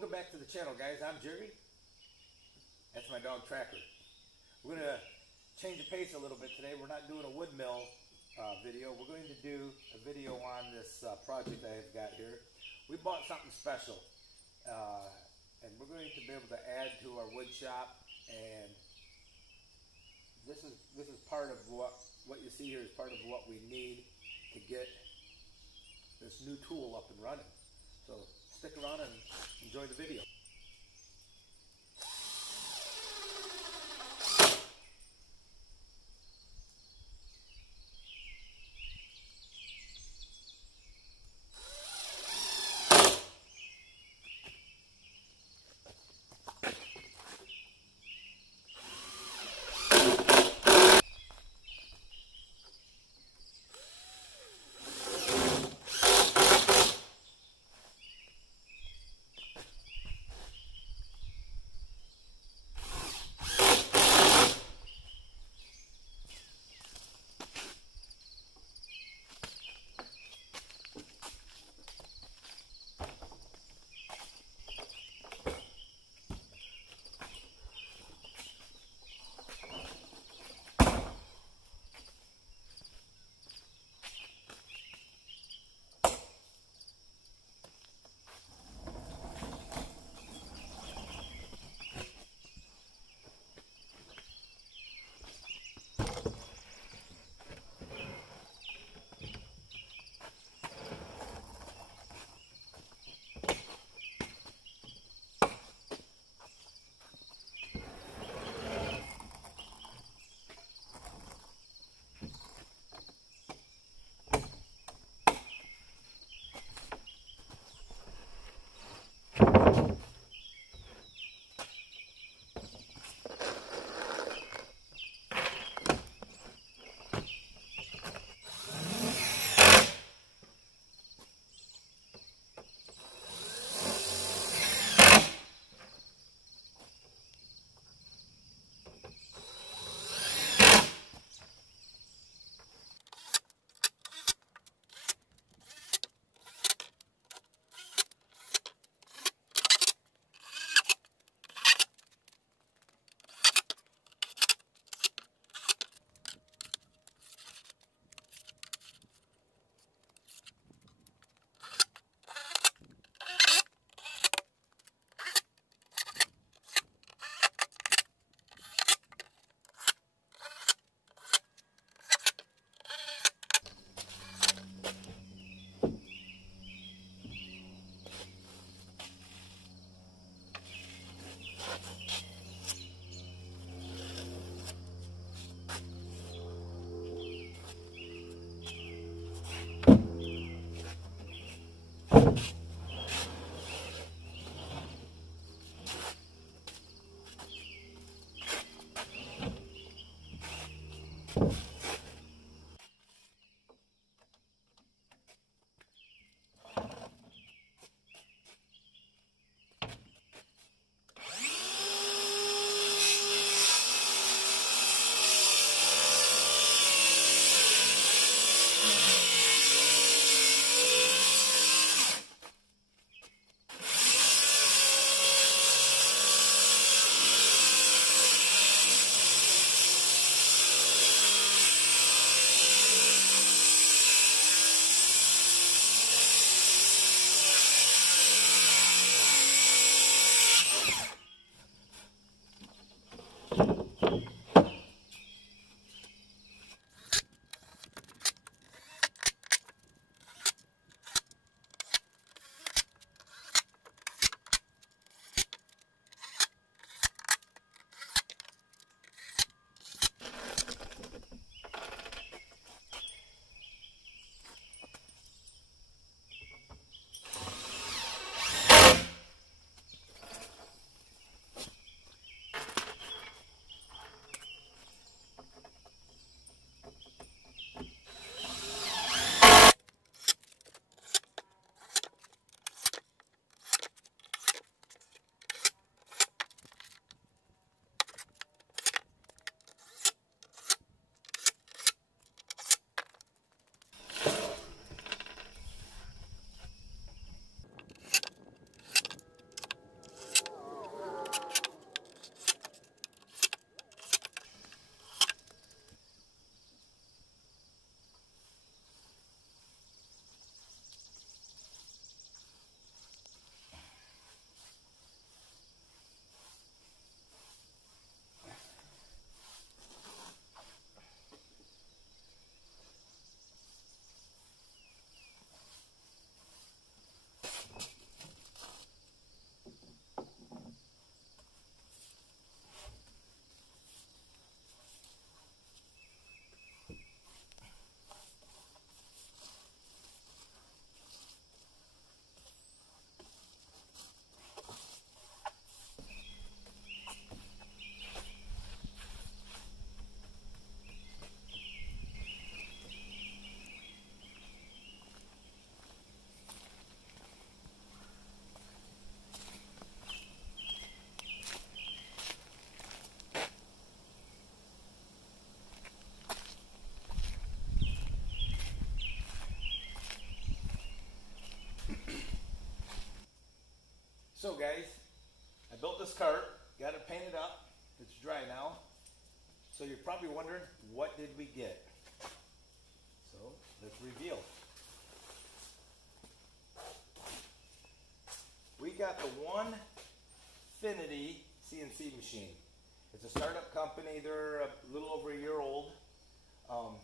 Welcome back to the channel, guys. I'm Jerry. That's my dog Tracker. We're going to change the pace a little bit today. We're not doing a wood mill video. We're going to do a video on this project I've got here. We bought something special, and we're going to be able to add to our wood shop. And this is part of what you see here is part of what we need to get this new tool up and running. So stick around and enjoy the video. guys, I built this cart, got it painted up, it's dry now. So you're probably wondering, what did we get? So let's reveal. We got the Onefinity CNC machine. It's a startup company. They're a little over a year old. And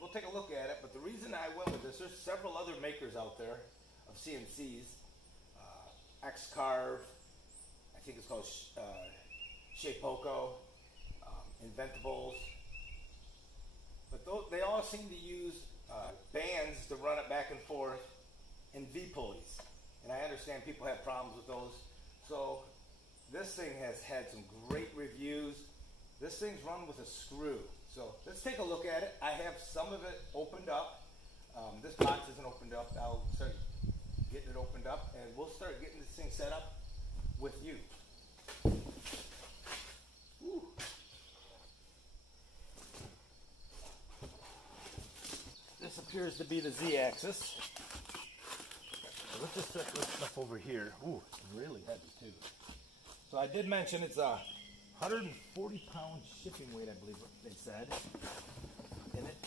we'll take a look at it. But the reason I went with this, there's several other makers out there of CNCs. X-Carve, I think it's called Shapeoko, Inventables. But they all seem to use bands to run it back and forth and V-pulleys. And I understand people have problems with those. So this thing has had some great reviews. This thing's run with a screw. So let's take a look at it. I have some of it opened up. This box isn't opened up. I'll start getting it opened up and we'll start getting this thing set up with you. Woo. This appears to be the Z-axis. Let's just set this stuff over here. Ooh, it's really heavy too. So I did mention it's a 140-pound shipping weight, I believe they said. In it.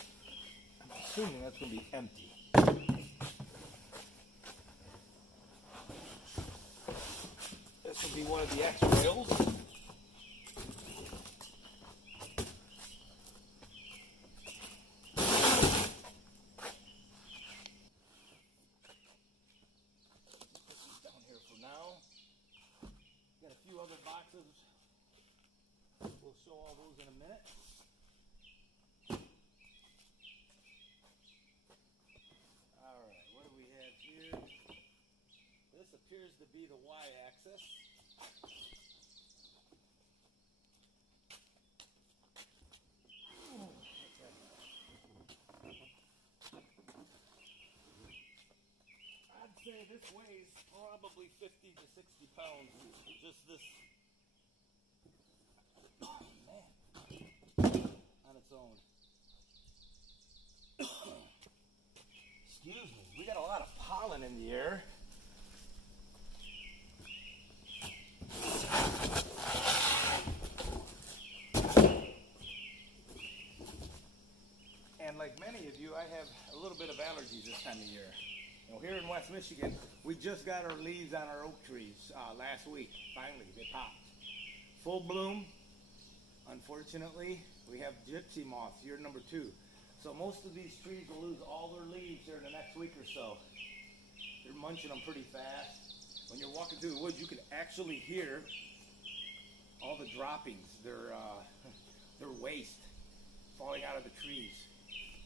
I'm assuming that's going to be empty. This will be one of the X rails. Other boxes. We'll show all those in a minute. Alright, what do we have here? This appears to be the Y-axis. I'd say this weighs probably 50 to 60 pounds. Just this, man, on its own. Excuse me, we got a lot of pollen in the air. And like many of you, I have a little bit of allergies this time of year. Here in West Michigan, we just got our leaves on our oak trees last week. Finally, they popped. Full bloom. Unfortunately, we have gypsy moths, year number 2. So most of these trees will lose all their leaves here in the next week or so. They're munching them pretty fast. When you're walking through the woods, you can actually hear all the droppings, their waste falling out of the trees,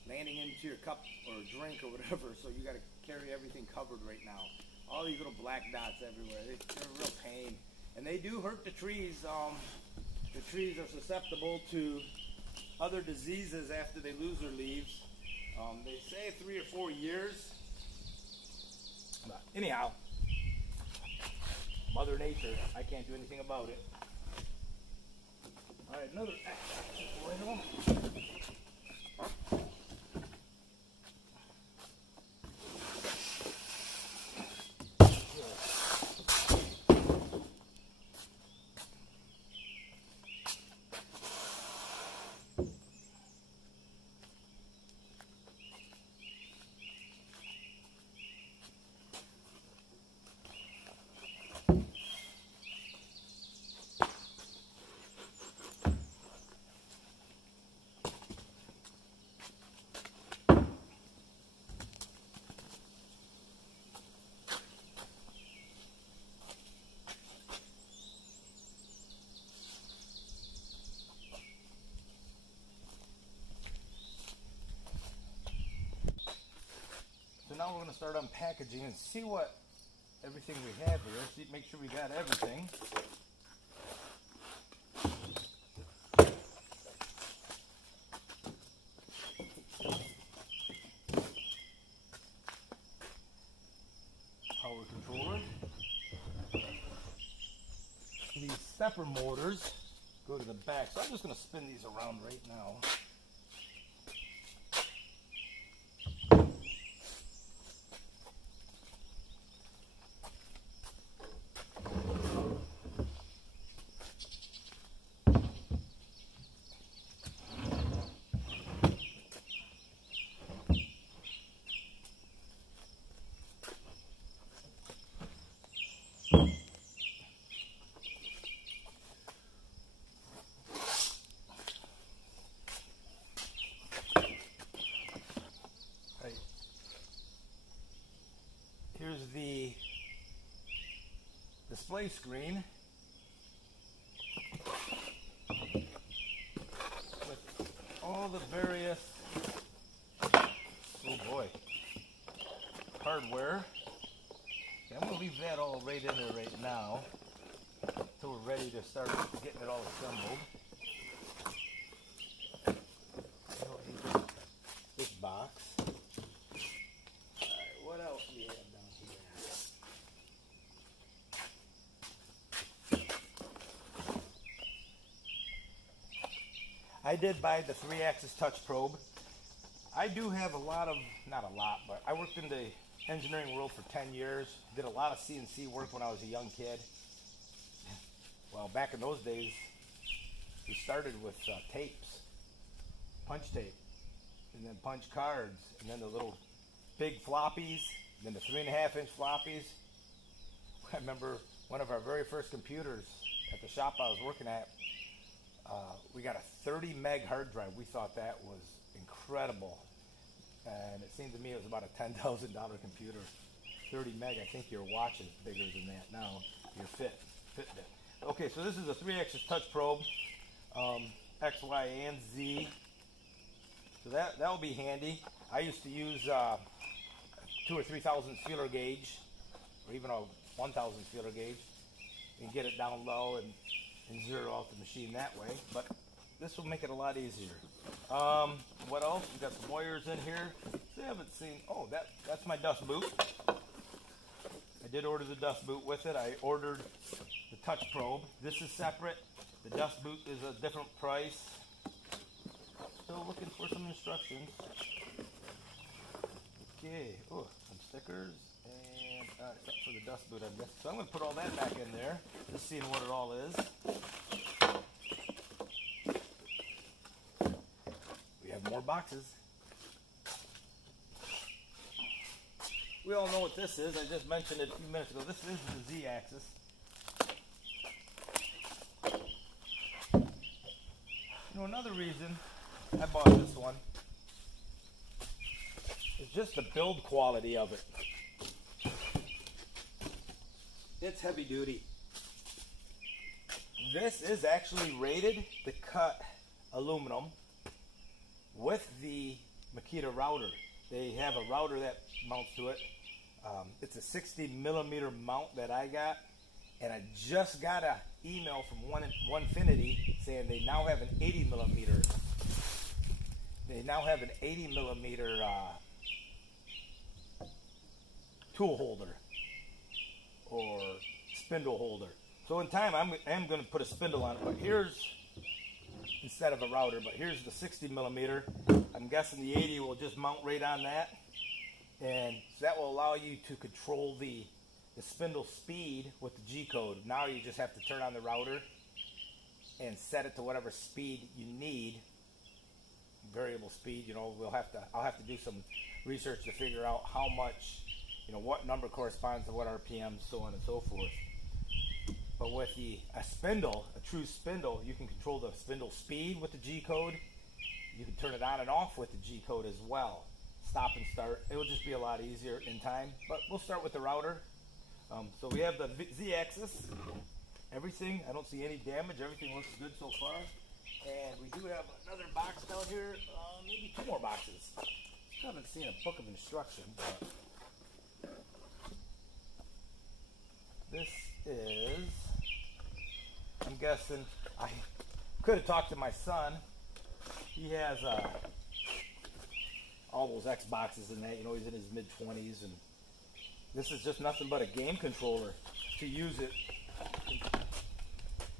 landing into your cup or drink or whatever. So you got to carry everything covered right now. All these little black dots everywhere. They're a real pain. And they do hurt the trees. The trees are susceptible to other diseases after they lose their leaves. They say 3 or 4 years. But anyhow, Mother Nature, I can't do anything about it. All right, another X-axis rail. So now we're going to start unpackaging and see what everything we have here. See, make sure we got everything. Power controller. These stepper motors go to the back, so I'm just going to spin these around right now. display screen with all the various, oh boy, hardware. Okay, I'm going to leave that all right in there right now until we're ready to start getting it all assembled. This box. Alright, what else do we have down here? I did buy the 3-axis touch probe. I do have a lot of, not a lot, but I worked in the engineering world for 10 years. Did a lot of CNC work when I was a young kid. Well, back in those days, we started with tapes, punch tape, and then punch cards, and then the little big floppies, and then the 3.5-inch floppies. I remember one of our very first computers at the shop I was working at, we got a 30 meg hard drive. We thought that was incredible. And it seemed to me it was about a $10,000 computer. 30 meg, I think your watch is bigger than that now, your Fitbit. Okay, so this is a 3-axis touch probe, X, Y, and Z. So that will be handy. I used to use 2 or 3 thousandths feeler gauge, or even a 1,000 feeler gauge, and get it down low and zero out the machine that way. But this will make it a lot easier. What else? We got some wires in here. So I haven't seen. Oh, that's my dust boot. I did order the dust boot with it. I ordered the touch probe. This is separate. The dust boot is a different price. Still looking for some instructions. Okay. Oh, some stickers and something for the dust boot, I guess. So I'm going to put all that back in there, just seeing what it all is. We have more boxes. We all know what this is. I just mentioned it a few minutes ago. This is the Z-axis. You know, another reason I bought this one is just the build quality of it. It's heavy duty. This is actually rated to cut aluminum with the Makita router. They have a router that mounts to it. It's a 60 millimeter mount that I got, and I just got an email from Onefinity saying they now have an 80 millimeter. They now have an 80 millimeter tool holder or spindle holder. So in time, I'm going to put a spindle on it. But here's, instead of a router, but here's the 60 millimeter. I'm guessing the 80 will just mount right on that. And that will allow you to control the spindle speed with the G-code. Now you just have to turn on the router and set it to whatever speed you need. Variable speed, you know, I'll have to do some research to figure out how much, you know, what number corresponds to what RPM, so on and so forth. But with a spindle, a true spindle, you can control the spindle speed with the G-code. You can turn it on and off with the G-code as well. Stop and start. It will just be a lot easier in time. But we'll start with the router. So we have the Z-axis. Everything, I don't see any damage. Everything looks good so far. And we do have another box down here. Maybe 2 more boxes. I haven't seen a book of instructions. But this is, I'm guessing, I could have talked to my son. He has all those Xboxes and that, you know, he's in his mid-20s, and this is just nothing but a game controller to use it.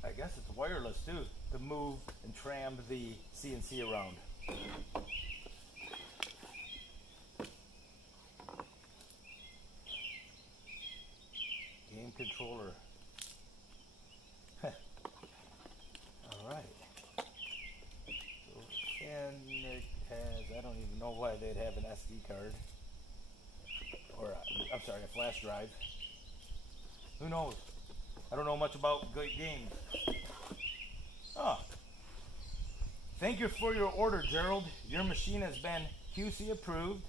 I guess it's wireless too, to move and tram the CNC around. Game controller. All right. And it has, I don't even know why they'd have an SD card. Or, I'm sorry, a flash drive. Who knows? I don't know much about good games. Oh. Thank you for your order, Gerald. Your machine has been QC approved,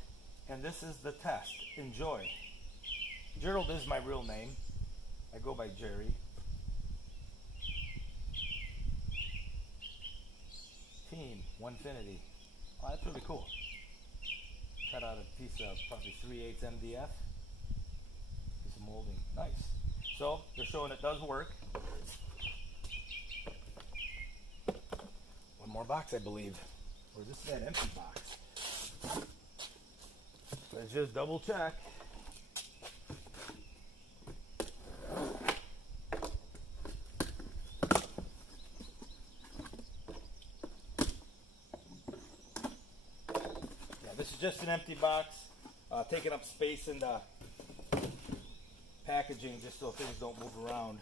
and this is the test. Enjoy. Gerald is my real name. I go by Jerry. Team Onefinity. Oh, that's really cool. Cut out a piece of probably 3/8 MDF. Piece of molding. Nice. So they're showing it does work. One more box, I believe. Or is this that empty box? Let's just double check. This is just an empty box, taking up space in the packaging just so things don't move around.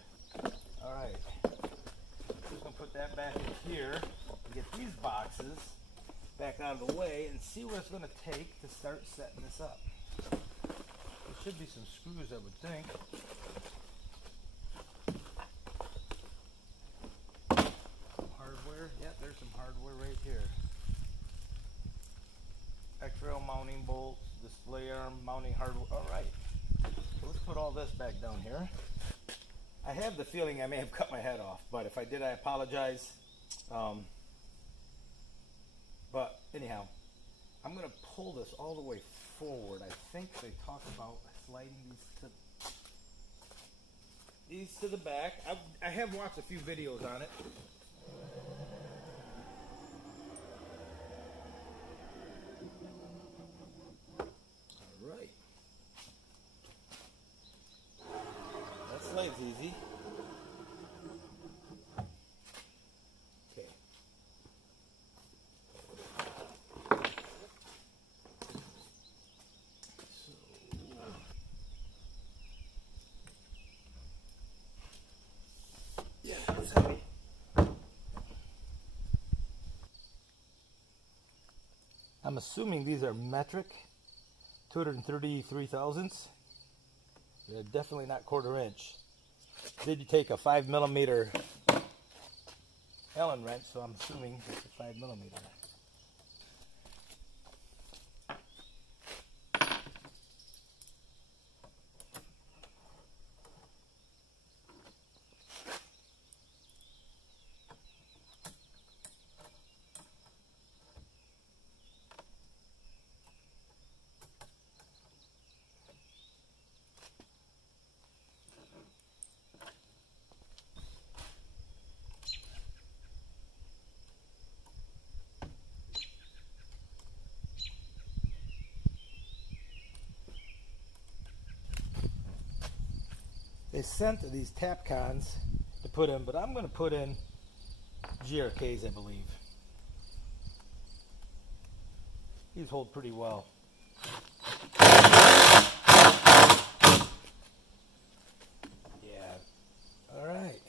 Alright, just going to put that back in here and get these boxes back out of the way and see what it's going to take to start setting this up. There should be some screws, I would think. Some hardware. Yep, there's some hardware right here. X-rail mounting bolts, display arm mounting hardware. Alright, so let's put all this back down here. I have the feeling I may have cut my head off, but if I did, I apologize. But anyhow, I'm going to pull this all the way forward. I think they talk about sliding these to the back. I have watched a few videos on it. Alright. That slides easy. Okay. Yeah, that's heavy. I'm assuming these are metric, 233 thousandths. They're definitely not 1/4 inch. Did you take a 5mm Allen wrench, so I'm assuming it's a 5mm. They sent these tap cons to put in, but I'm going to put in GRKs, I believe. These hold pretty well. Yeah. All right.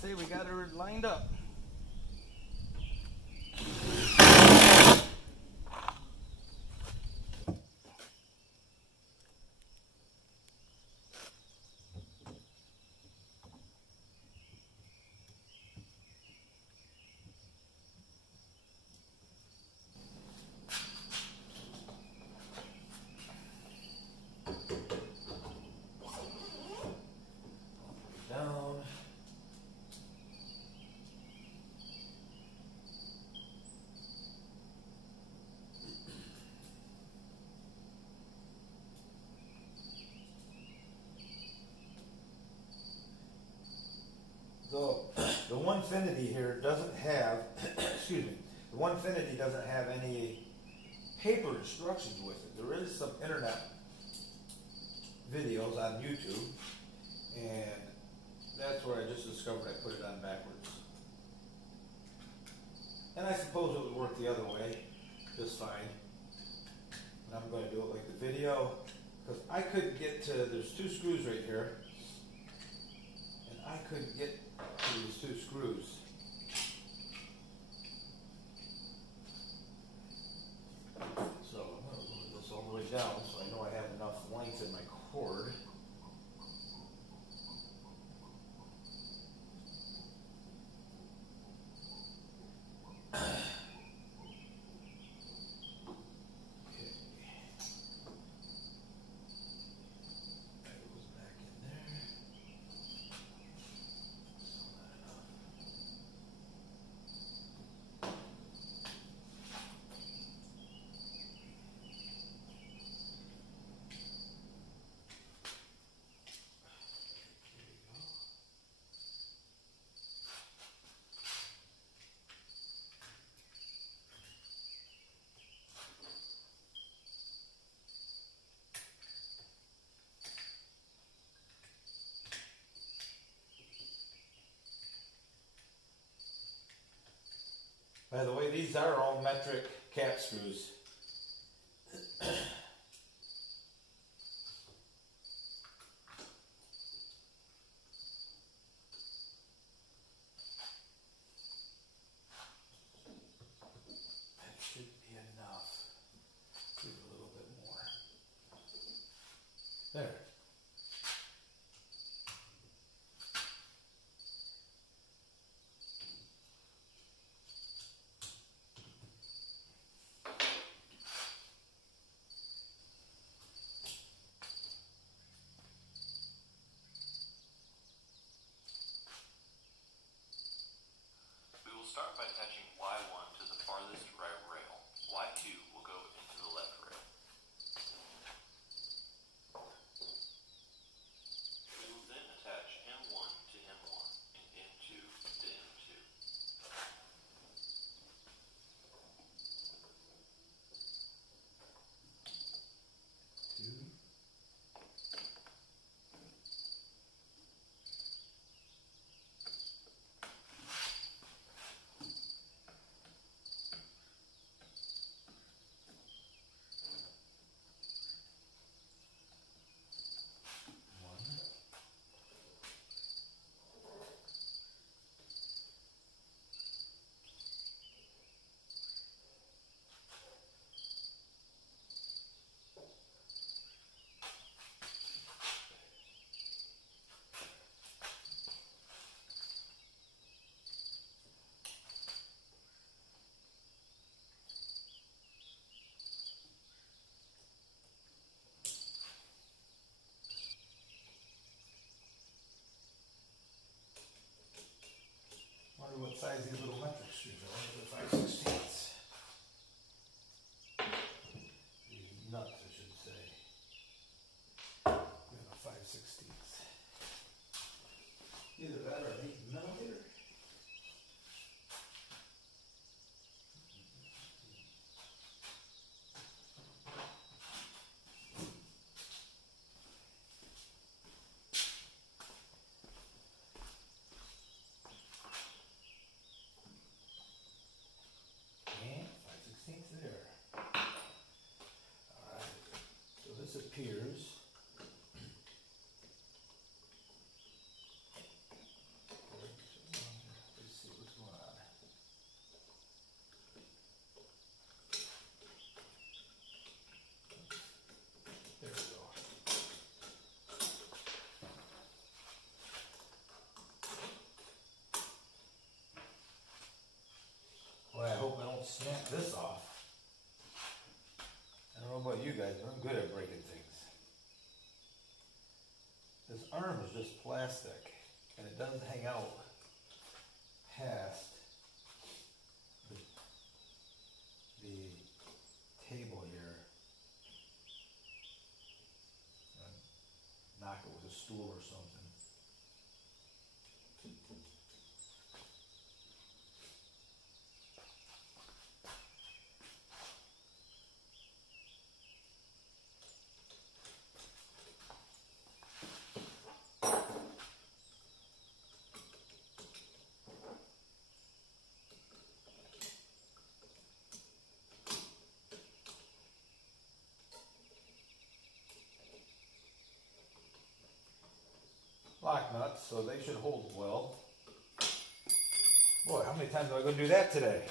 Say we got her lined up. Down. So the Onefinity here doesn't have, excuse me, the Onefinity doesn't have any paper instructions with it. There is some internet videos on YouTube, and that's where I just discovered I put it on backwards. And I suppose it would work the other way just fine. And I'm going to do it like the video, because I couldn't get to, there's 2 screws right here, and I couldn't get to these 2 screws. these are all metric cap screws. That should be enough. Do a little bit more. There. Start by attaching Y1 to the farthest right rail. Y2 will go into the left rail. We will then attach M1 to M1 and M2 to M2. Wonder what size these little metric screws are. I wonder the 5/16. These nuts, I should say. We have a 5/16. Either that or 8mm. Appears. Let's see what's going on. There we go. Well, I hope I don't snap this off. I don't know about you guys, but I'm good at breaking things. This arm is just plastic, and it doesn't hang out past the table here. Knock it with a stool or something. Lock nuts, so they should hold well. Boy, how many times am I going to do that today?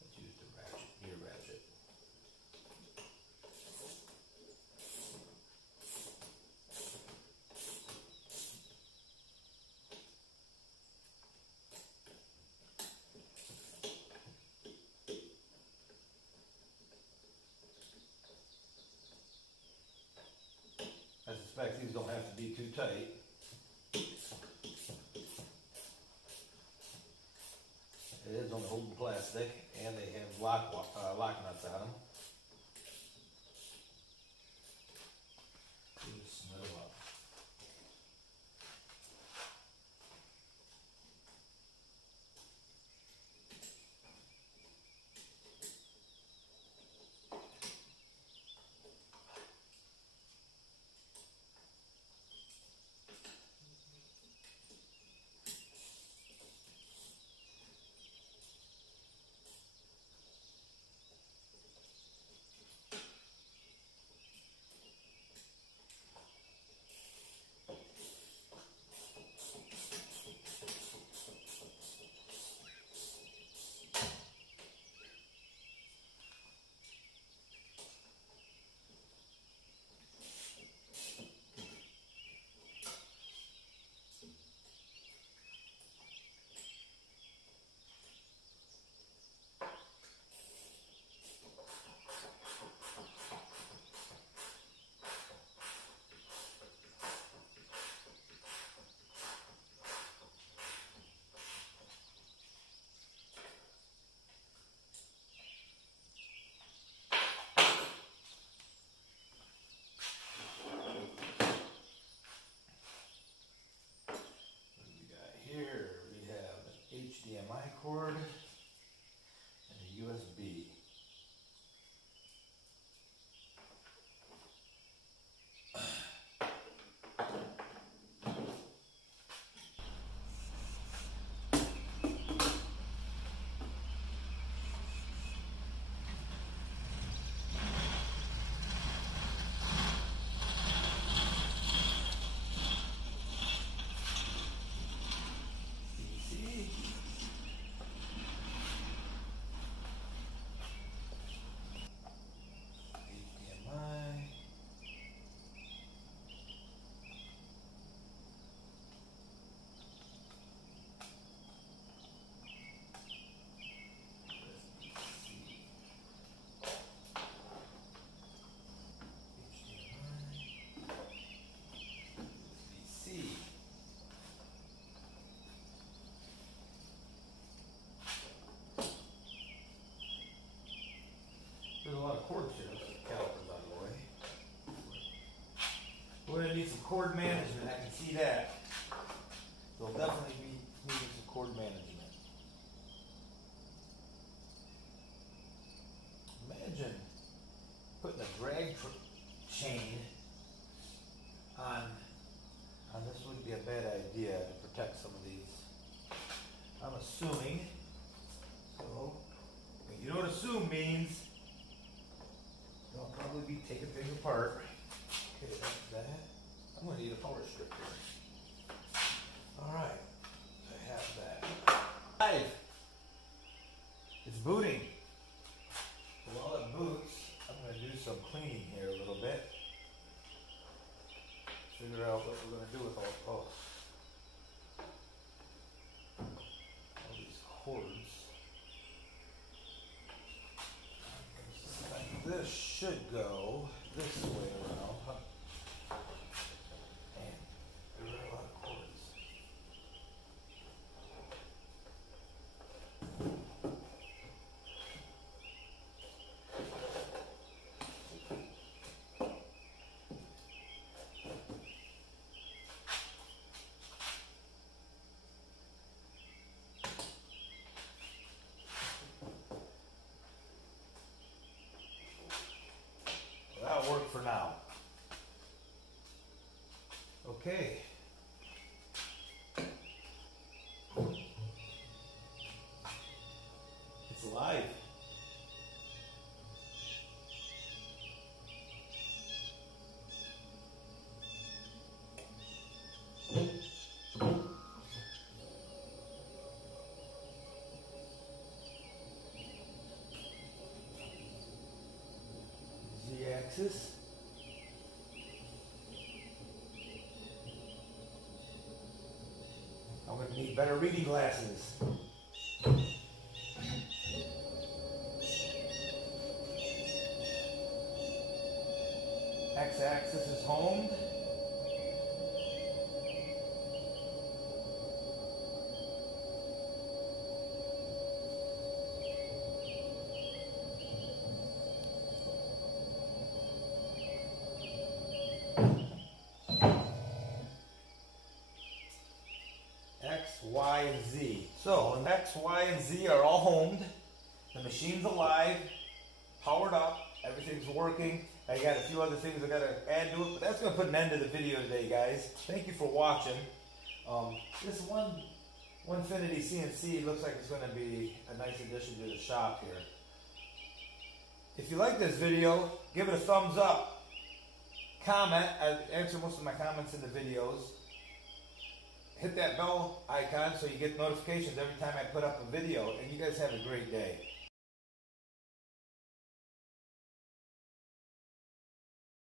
Let's use the ratchet, gear ratchet. I suspect these don't have to be too tight. It is only holding plastic, and they have lock nuts on them. Just snug them up. cord and a USB. There's a lot of cord here. Calipers out of the way. We're going to need some cord management. I can see that. So we'll definitely be needing some cord management. Imagine putting a drag chain on this would be a bad idea to protect some of these. I'm assuming. So, you know what assume means? I'll probably be taking things apart. Okay, that's that. I'm going to need a power strip here. Alright, I have that. Live! It's booting. So while it boots, I'm going to do some cleaning here a little bit. Figure out what we're going to do with all these cords. This should go this way around. And there are a lot of cords. That'll work for now. Okay. It's live. Z-axis. I'm going to need better reading glasses. X-axis is homed. X, Y, and Z. So X, Y, and Z are all homed. The machine's alive, powered up, everything's working. I got a few other things I got to add to it, but that's going to put an end to the video today, guys. Thank you for watching. This Onefinity CNC looks like it's going to be a nice addition to the shop here. If you like this video, give it a thumbs up. Comment. I answer most of my comments in the videos. Hit that bell icon so you get notifications every time I put up a video. And you guys have a great day.